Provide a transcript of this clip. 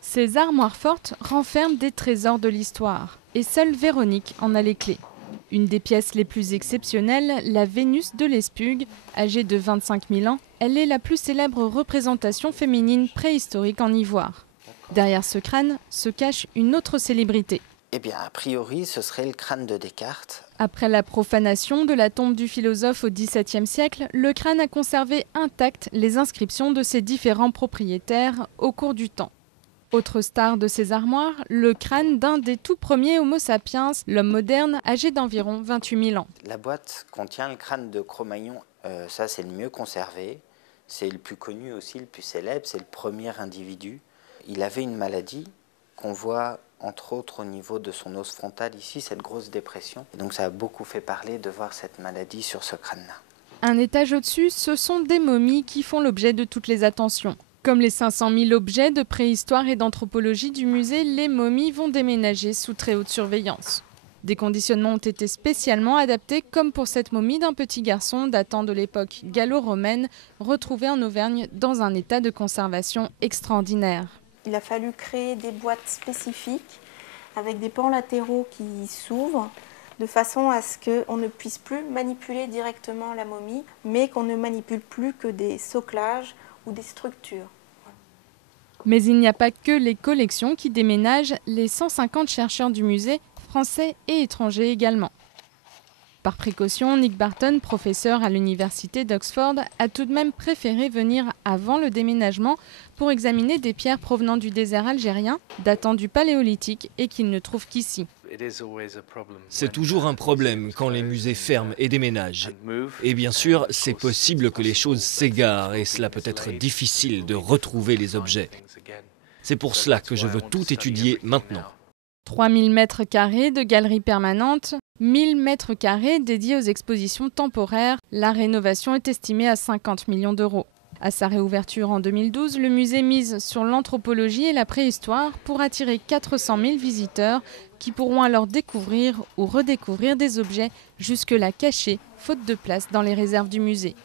Ces armoires fortes renferment des trésors de l'histoire. Et seule Véronique en a les clés. Une des pièces les plus exceptionnelles, la Vénus de Lespugue, âgée de 25 000 ans, elle est la plus célèbre représentation féminine préhistorique en ivoire. Derrière ce crâne se cache une autre célébrité. Eh bien, a priori, ce serait le crâne de Descartes. Après la profanation de la tombe du philosophe au XVIIe siècle, le crâne a conservé intactes les inscriptions de ses différents propriétaires au cours du temps. Autre star de ces armoires, le crâne d'un des tout premiers Homo sapiens, l'homme moderne, âgé d'environ 28 000 ans. La boîte contient le crâne de Cro-Magnon. Ça, c'est le mieux conservé. C'est le plus connu aussi, le plus célèbre. C'est le premier individu. Il avait une maladie qu'on voit entre autres au niveau de son os frontal ici, cette grosse dépression. Et donc ça a beaucoup fait parler de voir cette maladie sur ce crâne-là. Un étage au-dessus, ce sont des momies qui font l'objet de toutes les attentions. Comme les 500 000 objets de préhistoire et d'anthropologie du musée, les momies vont déménager sous très haute surveillance. Des conditionnements ont été spécialement adaptés, comme pour cette momie d'un petit garçon datant de l'époque gallo-romaine, retrouvée en Auvergne dans un état de conservation extraordinaire. Il a fallu créer des boîtes spécifiques avec des pans latéraux qui s'ouvrent de façon à ce qu'on ne puisse plus manipuler directement la momie, mais qu'on ne manipule plus que des soclages ou des structures. Mais il n'y a pas que les collections qui déménagent, les 150 chercheurs du musée, français et étrangers également. Par précaution, Nick Barton, professeur à l'université d'Oxford, a tout de même préféré venir avant le déménagement pour examiner des pierres provenant du désert algérien, datant du Paléolithique et qu'il ne trouve qu'ici. C'est toujours un problème quand les musées ferment et déménagent. Et bien sûr, c'est possible que les choses s'égarent et cela peut être difficile de retrouver les objets. C'est pour cela que je veux tout étudier maintenant. 3000 mètres carrés de galeries permanentes, 1000 mètres carrés dédiés aux expositions temporaires. La rénovation est estimée à 50 millions d'euros. À sa réouverture en 2012, le musée mise sur l'anthropologie et la préhistoire pour attirer 400 000 visiteurs qui pourront alors découvrir ou redécouvrir des objets jusque-là cachés, faute de place dans les réserves du musée.